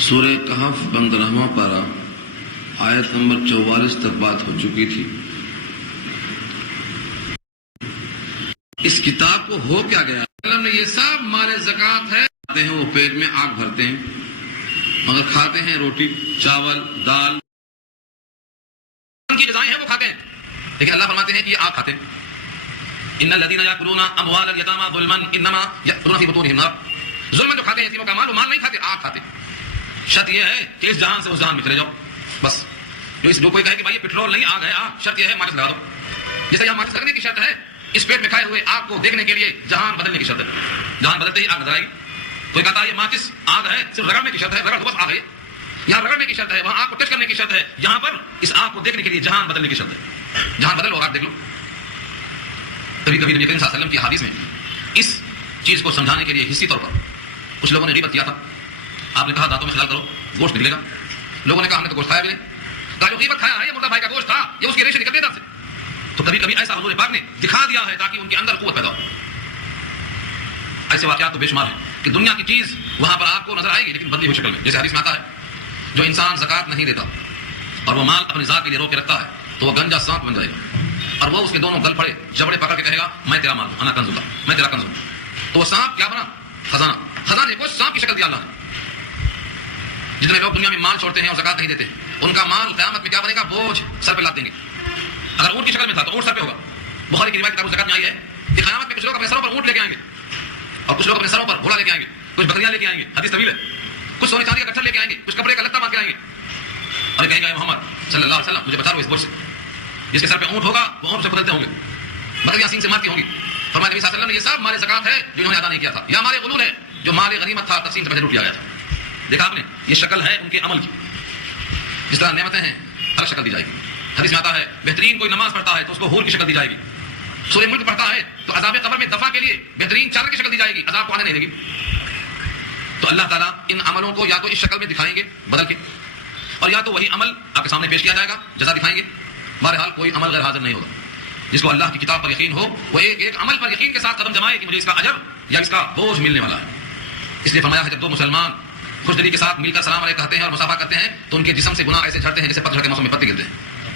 سورہ کہف 15واں پارہ آیت نمبر 44 تک بات ہو چکی تھی۔ اس کتاب کو ہو کیا گیا؟ اللہ نے یہ سب مال زکوٰۃ ہے، کھاتے ہیں وہ پیٹ میں آگ بھرتے ہیں، مگر کھاتے ہیں روٹی چاول دال کی غذائیں ہیں وہ کھاتے ہیں، لیکن اللہ فرماتے ہیں کہ یہ آگ کھاتے ہیں۔ ان الذين ياكلون اموال اليتامى ظلما انما ياكلون في بطونهم نار، ظلم جو کھاتے ہیں یتیموں کا مال، وہ مال نہیں کھاتے، آگ کھاتے ہیں۔ شرط یہ ہے کہ اس جہان سے اس جہان میں چلے جاؤ، بس۔ جو کوئی کہے کہ بھائی یہ پٹرول نہیں آگ ہے، شرط یہ ہے ماچس لگا دو۔ جیسے یہاں ماچس لگنے کی شرط ہے، اس پیٹ میں کھائے ہوئے آگ کو دیکھنے کے لیے جہان بدلنے کی شرط ہے، جہان بدلتے ہی آگ نظر آئے گی۔ کوئی کہتا ہے یہ ماچس آگ ہے، صرف رگڑنے کی شرط ہے، رگڑ دو بس آگ ہے۔ یہاں رگڑنے کی شرط ہے، وہاں آگ کو ٹچ کرنے کی شرط ہے، یہاں پر اس آگ کو دیکھنے کے لیے جہان بدلنے کی شرط ہے۔ جہان بدل لو، آگ دیکھ لو۔ کبھی کبھی نبی کریم صلی اللہ علیہ وسلم کی حدیث میں اس چیز کو سمجھانے کے لیے حصی طور پر کچھ لوگوں نے غیبت کیا تھا۔ آپ نے کہا دانتوں میں خلال کرو، گوشت نکلے گا۔ لوگوں نے کہا ہم نے تو گوشت کھایا بھی نہیں، کہا جو غیبت کھایا ہے یہ مردہ بھائی کا گوشت تھا، یہ اس کے ریشے نکلنے در سے۔ تو کبھی کبھی ایسا حضور پاک نے دکھا دیا ہے تاکہ ان کے اندر قوت پیدا ہو۔ ایسے واقعات تو بے شمار ہیں کہ دنیا کی چیز وہاں پر آپ کو نظر آئے گی لیکن بدلی ہوئی شکل میں۔ جیسے حدیث میں آتا ہے جو انسان زکوٰۃ نہیں دیتا اور وہ مال اپنی ذات کے لیے روک کے رکھتا ہے تو وہ گنجا سانپ بن جائے گا، اور وہ اس کے دونوں گل پھڑے جبڑے پکڑ کے کہے گا میں تیرا مال ہوں، انا کنز کا، میں تیرا کنز ہوں۔ تو وہ سانپ کیا بنا؟ خزانہ۔ خزانے کو سانپ کی شکل دیا اللہ نے۔ جتنے لوگ دنیا میں مال چھوڑتے ہیں اور زکوٰۃ نہیں دیتے، ان کا مال قیامت میں کیا بنے گا؟ بوجھ سر پہ لاد دیں گے۔ اگر اونٹ کی شکل میں تھا تو اونٹ سر پہ ہوگا۔ بخاری کی روایت کتاب زکوٰۃ میں آئی ہے کہ قیامت میں کچھ لوگ اپنے سروں پر اونٹ لے کے آئیں گے اور کچھ لوگ اپنے سروں پر گھوڑا لے کے آئیں گے، کچھ بکریاں لے کے آئیں گے، حدیث طویل ہے، کچھ سونے چاندی کا گٹھر لے کے آئیں گے، کچھ کپڑے کا لتا مار کے آئیں گے، اور یہ کہیں گے محمد صلی اللہ علیہ وسلم مجھے بتا دو اس بوجھ سے۔ جس کے سر پہ اونٹ ہوگا وہ اونٹ سے بدلتے ہوں گے، بکریاں سینگ سے مارتی ہوں گی۔ فرمایا نبی صلی اللہ علیہ وسلم نے یہ سب مال زکوٰۃ ہے جو انہوں نے ادا نہیں کیا تھا، یا مال غلول ہے جو مال غنیمت تھا تقسیم سے پہلے لوٹ لیا گیا تھا۔ دیکھا آپ نے، یہ شکل ہے ان کے عمل کی۔ جس طرح نعمتیں ہیں الگ شکل دی جائے گی۔ حدیث میں آتا ہے بہترین کوئی نماز پڑھتا ہے تو اس کو حور کی شکل دی جائے گی۔ سورہ ملک پڑھتا ہے تو عذاب قبر میں دفع کے لیے بہترین چادر کی شکل دی جائے گی، عذاب کو آنے نہیں دے گی۔ تو اللہ تعالیٰ ان عملوں کو یا تو اس شکل میں دکھائیں گے بدل کے، اور یا تو وہی عمل آپ کے سامنے پیش کیا جائے گا، جزا دکھائیں گے۔ بہرحال کوئی عمل غیر حاضر نہیں ہوگا۔ جس کو اللہ کی کتاب پر یقین ہو وہ ایک ایک عمل پر یقین کے ساتھ قدم جمائے کہ مجھے اس کا اجر یا اس کا بوجھ ملنے والا ہے۔ اس لیے فرمایا ہے جب دو مسلمان خوش دلی کے ساتھ مل کر سلام علیکم کہتے ہیں اور مصافحہ کرتے ہیں تو ان کے جسم سے گناہ ایسے جھڑتے ہیں جیسے پتجھڑ کے موسم میں پتے گرتے ہیں۔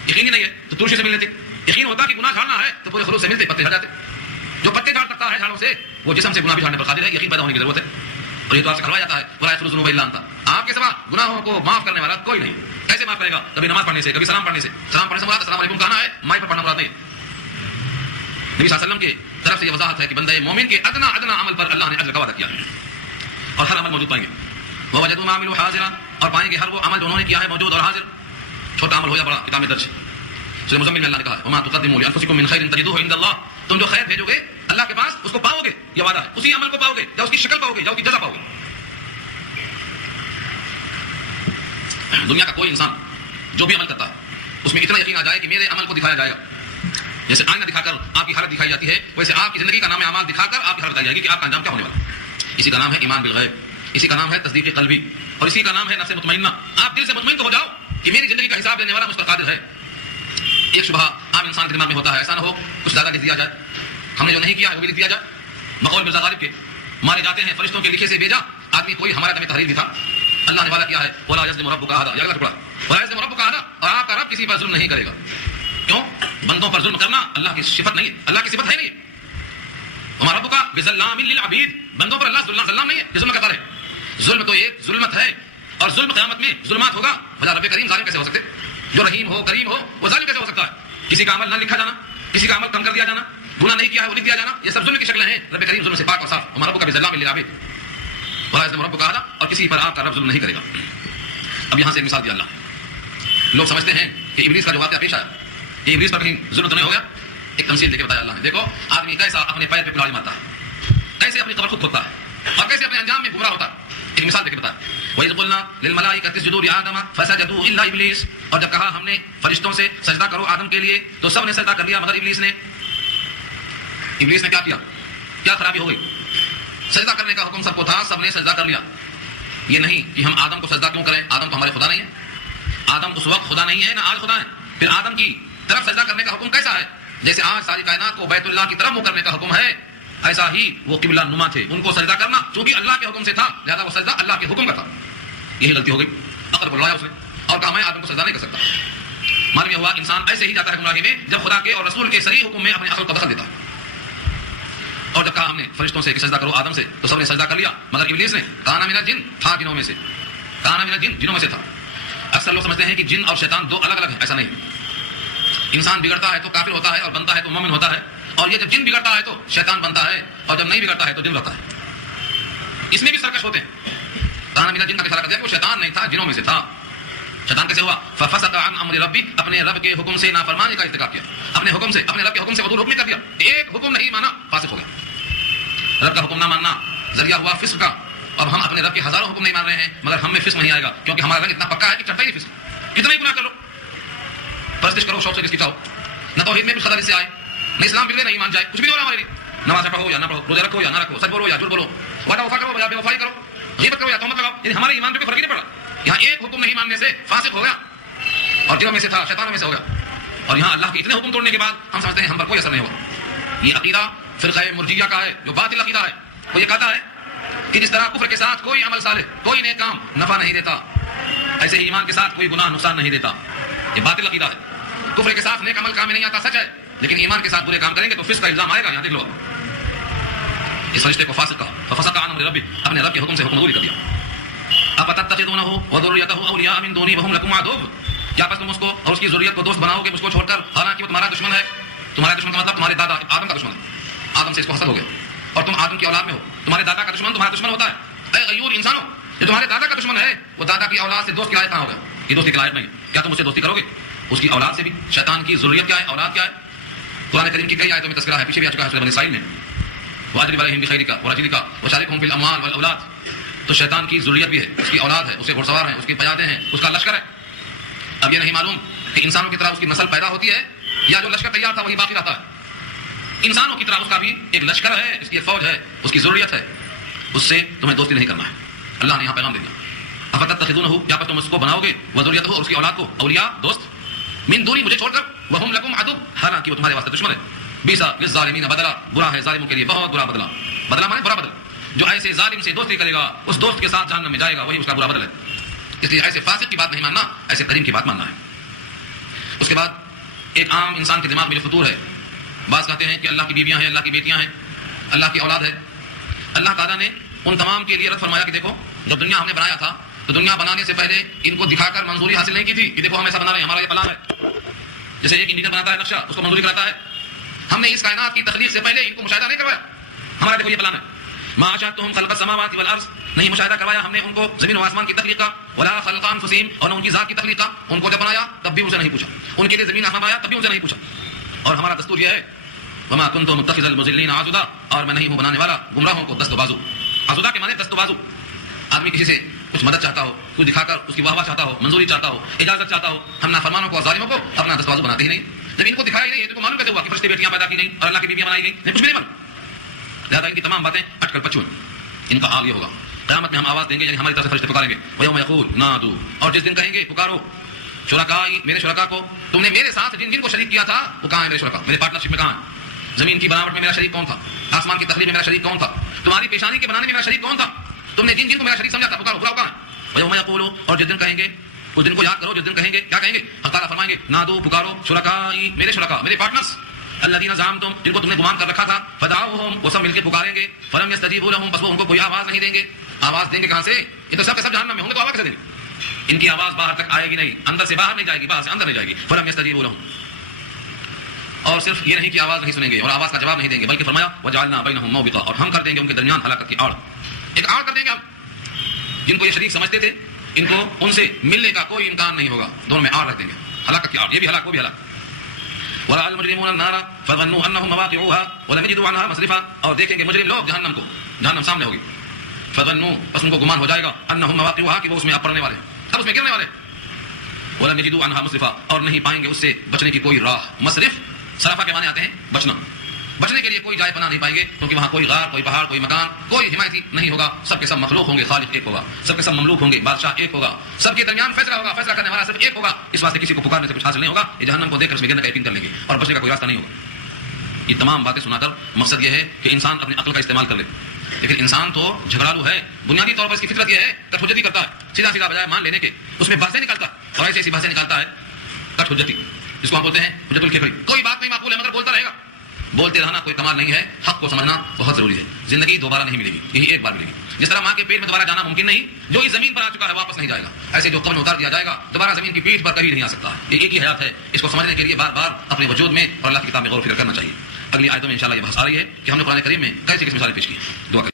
یقین ہی نہیں ہے تو تلسی سے مل لیتے، یقین ہوتا کہ گناہ جھاڑنا ہے تو پورے خلوص سے ملتے پتے جھڑ جاتے۔ جو پتے جھاڑ سکتا ہے جھاڑوں سے وہ جسم سے گناہ بھی جھاڑنے پر قادر ہے، یقین پیدا ہونے کی ضرورت ہے۔ اور یہ تو آپ سے کروایا جاتا ہے ولا یغفر الذنوب الا انت، آپ کے سوا گناہوں کو معاف کرنے والا کوئی نہیں۔ کیسے معاف کرے گا؟ کبھی نماز پڑھنے سے، کبھی سلام پڑھنے سے۔ سلام پڑھنے سے مراد السلام علیکم کہنا ہے، مائک پر پڑھنا مراد نہیں۔ نبی صلی اللہ علیہ وسلم کی طرف سے یہ وضاحت ہے کہ بندہ مومن کے ادنا عمل پر اللہ نے اجر کا وعدہ کیا ہے، اور ہر عمل موجود پائیں گے۔ ووجدوا ما عملوا حاضرا، اور پائیں گے ہر وہ عمل جو انہوں نے کیا ہے موجود اور حاضر، چھوٹا عمل ہو یا بڑا، کتاب میں درج ہے۔ سورہ مزمل میں اللہ نے کہا ہے وما تقدموا لانفسکم من خیر تجدوه عند اللہ، تم جو خیر بھیجو گے اللہ کے پاس اس کو پاؤ گے، یہ وعدہ ہے۔ اسی عمل کو پاؤ گے یا اس کی شکل پاؤ گے یا اس کی جزا پاؤ گے۔ دنیا کا کوئی انسان جو بھی عمل کرتا ہے اس میں اتنا یقین آ جائے کہ میرے عمل کو دکھایا جائے گا، جیسے آئینہ دکھا کر آپ کی حالت دکھائی جاتی ہے، ویسے آپ کی زندگی کا نام اعمال دکھا کر آپ کی حالت بتائی جائے گی کہ آپ کا انجام کیا ہونے والا ہے۔ اسی کا نام ہے ایمان بالغیب، اسی کا نام ہے تصدیق قلبی، اور اسی کا نام ہے نفس مطمئنہ۔ آپ دل سے مطمئن تو ہو جاؤ کہ میری زندگی کا حساب دینے والا مجھ پر قادر ہے۔ ایک شبہ عام انسان کے دماغ میں ہوتا ہے، ایسا نہ ہو کچھ زیادہ لکھ دیا جائے، ہم نے جو نہیں کیا ہے وہ بھی لکھ دیا جائے۔ بقول مرزا غالب کے مارے جاتے ہیں فرشتوں کے لکھے سے بھیجا آدمی کوئی ہمارا دم تحریر بھی تھا، اللہ نے وعدہ کیا ہے ولا یظلم ربک احد، یہ اگلا ٹکڑا ولا یظلم ربک احد، اور آپ کا رب کسی پر ظلم نہیں کرے گا۔ کیوں؟ بندوں پر ظلم کرنا اللہ کی صفت نہیں ہے، اللہ کی صفت ہے نہیں۔ ہمارا رب کا بظلام للعبید، بندوں پر اللہ ظلم نہیں ہے کہ ظلم کرتا رہے۔ ظلم تو ایک ظلمت ہے، اور ظلم قیامت میں ظلمات ہوگا۔ بھلا رب کریم ظالم کیسے ہو سکتے؟ جو رحیم ہو کریم ہو وہ ظالم کیسے ہو سکتا ہے؟ کسی کا عمل نہ لکھا جانا، کسی کا عمل کم کر دیا جانا، گناہ نہیں کیا ہے وہ لکھ دیا جانا، یہ سب ظلم کی شکلیں ہیں۔ رب کریم ظلم سے پاک اور صاف۔ ہمارا رب کا بظلام للعبید ولا یظلم ربک احد، اور کسی پر آپ کا رب ظلم نہیں کرے گا۔ اب یہاں سے ایک مثال دیا اللہ، لوگ سمجھتے ہیں کہ ابلیس کا جو واقعہ پیش آیا یہ ابلیس پر کہیں ظلم تو نہیں ہو گیا؟ ایک تمثیل دے کے بتایا اللہ نے، دیکھو آدمی کیسا اپنے پیر پہ کلاڑی مارتا ہے، کیسے اپنی قبر خود کھودتا ہے، اور کیسے اپنے انجام میں گمراہ ہوتا ہے۔ ایک مثال دے کے بتایا وَإِذْ قُلْنَا لِلْمَلَائِكَةِ اسْجُدُوا لِآدَمَ فَسَجَدُوا إِلَّا إِبْلِيسَ، اور جب کہا ہم نے فرشتوں سے سجدہ کرو آدم کے لیے تو سب نے سجدہ کر لیا مگر ابلیس نے۔ ابلیس نے کیا کیا؟ کیا خرابی ہو گئی؟ سجدہ کرنے کا حکم سب کو تھا، سب نے سجدہ کر لیا۔ یہ نہیں کہ ہم آدم کو سجدہ کیوں کریں، آدم تو ہمارے خدا نہیں ہے، آدم اس وقت خدا نہیں ہے نہ آج خدا ہے۔ پھر آدم کی طرف سجدہ کرنے کا حکم کیسا ہے؟ جیسے آج ساری کائنات کو بیت اللہ کی طرف منہ کرنے کا حکم ہے، ایسا ہی وہ قبلہ نما تھے، ان کو سجدہ کرنا چونکہ اللہ کے حکم سے تھا لہذا وہ سجدہ اللہ کے حکم کا تھا۔ یہی غلطی ہو گئی، عقل کو لڑایا اس نے اور کہا میں آدم کو سجدہ نہیں کر سکتا۔ معلوم یہ ہوا انسان ایسے ہی جاتا ہے گمراہی میں جب خدا کے اور رسول کے صریح حکم میں اپنے عقل کو دخل دیتا ہے۔ اور جب کہا ہم نے فرشتوں سے کہ سجدہ کرو آدم سے تو سب نے سجدہ کر لیا، مگر ابلیس نے کانا من الجن تھا جنوں میں سے، کانا من الجن جنوں میں سے تھا۔ اکثر لوگ سمجھتے ہیں کہ جن اور شیطان دو الگ الگ ہیں، ایسا نہیں۔ انسان بگڑتا ہے تو کافر ہوتا ہے اور بنتا ہے تو مومن ہوتا ہے، اور یہ جب جن بگڑتا ہے تو شیطان بنتا ہے، اور جب نہیں بگڑتا ہے تو جن رہتا ہے۔ اس میں بھی سرکش ہوتے ہیں۔ کانا من الجن کا اشارہ کر دیا کہ وہ شیطان نہیں تھا، جنوں میں سے تھا۔ شیطان کیسے ہوا؟ ففسق عن امر ربی، اپنے رب کے حکم سے نافرمانی کا ارتکاب کیا، اپنے حکم سے، اپنے رب کے حکم سے عدول حکمی کر دیا، ایک حکم نہیں مانا فاسق ہو گیا۔ رب کا حکم نہ ماننا ذریعہ ہوا فسق کا۔ اب ہم اپنے رب کے ہزاروں حکم نہیں مان رہے ہیں مگر ہم میں فسق نہیں آئے گا، کیونکہ ہمارا رنگ اتنا پکا ہے کہ چڑھتا ہی نہیں فسق۔ کتنا ہی گناہ کر لو، پرستش کرو شوق سے جس کی چاہو، نہ توحید میں کچھ خطر اس سے آئے، نہ اسلام بگڑے نہ ایمان جائے، کچھ بھی نہیں ہو رہا ہمارے لیے۔ نماز پڑھو یا نہ پڑھو، روزہ رکھو یا نہ رکھو، سچ بولو یا جھوٹ بولو، وعدہ وفا کرو یا بے وفائی کرو، غیبت کرو یا تہمت لگاؤ، یعنی ہمارے ایمان پہ کوئی فرق نہیں پڑا۔ یہاں ایک حکم نہیں ماننے سے فاسق ہو گیا، اور جنوں میں سے تھا، شیطانوں میں سے ہو گیا۔ اور یہاں اللہ کے اتنے حکم توڑنے کے بعد ہم سمجھتے ہیں ہم پر کوئی اثر نہیں ہوگا۔ یہ عقیدہ فرقہ مرجیہ کا ہے جو باطل عقیدہ ہے۔ وہ یہ کہتا ہے کہ جس طرح کفر کے ساتھ کوئی عمل صالح، کوئی نیک کام نفع نہیں دیتا، ایسے ہی ایمان کے ساتھ کوئی گناہ نقصان نہیں دیتا۔ یہ باطل عقیدہ ہے۔ کفر کے ساتھ نیک عمل کام میں نہیں آتا، سچ ہے، لیکن ایمان کے ساتھ برے کام کریں گے تو فسق کا الزام آئے گا۔ یہاں دیکھ لو، اس فرشتے کو فاسق کہا، ففسق عن امر ربی، اپنے رب کے حکم سے حکم عدولی کر دیا۔ افتتخذونه وذريته اولیاء من دونی وهم لكم عدو، کیا بس تم اس کو اور اس کی ذریت کو دوست بناؤ گے مجھ کو چھوڑ کر، حالانکہ وہ تمہارا دشمن ہے۔ تمہارا دشمن کا مطلب تمہارے دادا آدم کا دشمن ہے، آدم سے اس کو حسد ہو گیا، اور تم آدم کی اولاد میں ہو، تمہارے دادا کا دشمن تمہارا دشمن ہوتا ہے۔ اے غیور انسانوں، جو تمہارے دادا کا دشمن ہے وہ دادا کی اولاد سے دوست کی لائق کہاں ہوگا؟ یہ دوستی کی لائق نہیں۔ کیا تم اس سے دوستی کرو گے؟ اس کی اولاد سے بھی۔ شیطان کی ذریت کیا ہے، اولاد کیا ہے؟ قرآن کریم کی کئی آیتوں میں تذکرہ ہے، پیچھے بھی آ چکا ہے سورہ بنی اسرائیل میں، واجرب علیہم بخیرک ورجلک وشارکہم فی الاموال والاولاد۔ تو شیطان کی ذریت بھی ہے، اس کی اولاد ہے، اس کے گھڑ سوار ہیں، اس کے پیادے ہیں، اس کا لشکر ہے۔ اب یہ نہیں معلوم کہ انسانوں کی طرح اس کی نسل پیدا ہوتی ہے یا جو لشکر تیار تھا وہی باقی رہتا ہے۔ انسانوں کی طرح اس کا بھی ایک لشکر ہے، اس کی ایک فوج ہے، اس کی ضروریت ہے، اس سے تمہیں دوستی نہیں کرنا ہے۔ اللہ نے یہاں پیغام دیا، افتتخذونہ، کیا پس تم اس کو بناؤ گے، وذریتہ اور اس کی اولاد کو، اولیاء دوست، من دونی مجھے چھوڑ کر، وہم لکم عدو، حالانکہ وہ تمہارے واسطے دشمن ہے۔ بیسا للظالمین بدلا، برا ہے ظالموں کے لیے بہت برا بدلہ۔ بدلہ مانے برا بدلہ، جو ایسے ظالم سے دوستی کرے گا اس دوست کے ساتھ جہنم میں جائے گا، وہی اس کا برا بدل ہے۔ اس لیے ایسے فاسق کی بات نہیں ماننا، ایسے کریم کی بات ماننا ہے۔ اس کے بعد ایک عام انسان کے دماغ میں جو فطور ہے، بعض کہتے ہیں کہ اللہ کی بیویاں ہیں، اللہ کی بیٹیاں ہیں، اللہ کی اولاد ہے۔ اللہ تعالیٰ نے ان تمام کے لیے رد فرمایا کہ دیکھو، جب دنیا ہم نے بنایا تھا تو دنیا بنانے سے پہلے ان کو دکھا کر منظوری حاصل نہیں کی تھی کہ دیکھو ہم ایسا بنا رہے ہیں، ہمارا یہ پلان ہے۔ جیسے ایک انجینئر بناتا ہے نقشہ، اس کو منظوری کراتا ہے، ہم نے اس کائنات کی تخلیق سے پہلے ان کو مشاہدہ نہیں کروایا، ہمارا دیکھو یہ پلان ہے۔ ما اشهدتهم خلق السماوات والارض، نہیں مشاہدہ کروایا ہم نے ان کو زمین و آسمان کی تخلیق کا، ولا خلق انفسهم، اور نہ ان کی ذات کی تخلیق کا۔ ان کو جب بنایا تب بھی ان سے نہیں پوچھا، ان کے لیے زمین آسمان بنایا تب بھی ان سے نہیں پوچھا۔ اور ہمارا دستور یہ ہے، وما كنت متخذ المضلين عضدا، اور میں نہیں ہوں بنانے والا گمراہوں کو دست و بازو۔ عضدا کے معنی دست و بازو۔ آدمی کسی سے کچھ مدد چاہتا ہو، کچھ دکھا کر اس کی واہ واہ چاہتا ہو، منظوری چاہتا ہو، اجازت چاہتا ہو، ہم نافرمانوں کو اور ظالموں کو اپنا دست و بازو بناتے ہی نہیں۔ جب ان کو دکھایا ہی نہیں تو معلوم کیسے ہوا کہ فرشتے بیٹیاں پیدا کی نہیں اور اللہ کی بیویاں بنائی گئی؟ نہیں، کچھ بھی نہیں معلوم۔ لہٰذا ان کی تمام باتیں اٹکل پچو ہیں۔ ان کا حال یہ ہوگا، قیامت میں ہم آواز دیں گے، یعنی ہماری طرف سے فرشتے پکاریں گے، وَيَوْمَ يَقُولُ نَادُوا، اور جس دن کہیں گے پکارو، شرکائی، میرے شرکا کو، تم نے میرے ساتھ جن جن کو شریک کیا تھا وہ کہاں ہے میرے شرکا، میرے پارٹنرشپ میں کہاں ہے؟ زمین کی بناوٹ میں میرا شریک کون تھا؟ آسمان کی تخلیق میں میرا شریک کون تھا؟ تمہاری پیشانی کے بنانے میں میرا شریک کون تھا؟ تم نے جن جن کو میرا شریک سمجھا تھا پکارو، بلاؤ کہاں ہے؟ وَيَوْمَ يَقُولُ، اور جس دن کہیں گے، اس دن کو یاد کرو، جس دن کہیں گے، کیا کہیں گے؟ اللہ تعالیٰ فرمائیں گے، نادو، پکارو، شرکائی، میرے شرکا، میرے پارٹنرز، الذین زعمتم، جن کو تم نے گمان کر رکھا تھا، فدعوہم، وہ سب مل کے پکاریں گے، فلم یستجیبوا لہم، بس وہ ان کو کوئی آواز نہیں دیں گے۔ آواز دیں گے کہاں سے؟ یہ تو سب کے سب جہنم میں ہوں گے، تو آواز کیسے دیں گے؟ ان کی آواز باہر تک آئے گی نہیں، اندر سے باہر نہیں جائے گی، باہر سے اندر نہیں جائے گی۔ فلم یستجیبوا لہم، اور صرف یہ نہیں کہ آواز نہیں سنیں گے اور آواز کا جواب نہیں دیں گے، بلکہ فرمایا وجعلنا بینہم موبقا، اور ہم کر دیں گے ان کے درمیان ہلاکت کی آڑ، ایک آڑ کر دیں گے ہم۔ جن کو یہ شریک سمجھتے تھے ان کو ان سے ملنے کا کوئی امکان نہیں ہوگا، دونوں میں آڑ رکھ دیں گے، ہلاکت کی آڑ، یہ بھی ہلاک وہ بھی ہلاک۔ ورأى المجرمون النار فظنوا انهم مواقعوها ولم يجدوا عنها مصرفا، اور دیکھیں گے مجرم لوگ جہنم کو، جہنم سامنے ہوگی، فظنوا، بس ان کو گمان ہو جائے گا، انهم مواقعوها کہ وہ اس میں اب پڑنے والے، اب اس میں گرنے والے، ولم يجدوا عنها مصرفا، اور نہیں پائیں گے اس سے بچنے کی کوئی راہ۔ مصرف صرفہ کے معنی آتے ہیں بچنا، بچنے کے لیے کوئی جائے پناہ نہیں پائیں گے، کیونکہ وہاں کوئی غار، کوئی پہاڑ، کوئی مکان، کوئی حمایتی نہیں ہوگا، سب کے سب مخلوق ہوں گے، خالق ایک ہوگا، سب کے سب مملوک ہوں گے، بادشاہ ایک ہوگا، سب کے درمیان فیصلہ ہوگا، فیصلہ کرنے والا صرف ایک ہوگا، اس واسطے کسی کو پکارنے سے کچھ حاصل نہیں ہوگا، یہ جہنم کو دیکھ کر اس میں گرنے کا یقین کر لیں گے اور بچنے کا کوئی راستہ نہیں ہوگا۔ یہ تمام باتیں سنا کر مقصد یہ ہے کہ انسان اپنی عقل کا استعمال کر لے، لیکن انسان تو جھگڑالو ہے، بنیادی طور پر اس کی فطرت یہ ہے کٹ حجتی کرتا ہے، سیدھا سیدھا بجائے مان لینے کے اس میں بحثیں نکالتا، اور ایسی بحثیں نکالتا ہے کٹ حجتی، جس کو ہم بولتے ہیں حجت الکفری۔ کوئی بات نہیں معقول ہے مگر بولتا رہے گا، بولتے رہنا کوئی کمال نہیں ہے، حق کو سمجھنا بہت ضروری ہے۔ زندگی دوبارہ نہیں ملے گی، یہی ایک بار ملے گی۔ جس طرح ماں کے پیٹ میں دوبارہ جانا ممکن نہیں، جو اس زمین پر آ چکا ہے واپس نہیں جائے گا، ایسے جو قبر میں اتار دیا جائے گا دوبارہ زمین کی پیٹھ پر کبھی نہیں آ سکتا۔ یہ ایک ہی حیات ہے، اس کو سمجھنے کے لیے بار بار اپنے وجود میں اور اللہ کی کتاب میں غور و فکر کرنا چاہیے۔ اگلی آیتوں میں انشاءاللہ یہ بحث آ رہی ہے کہ ہم نے قرآن کریم میں کیسی کس مثالیں پیش کی۔ دعا کریں۔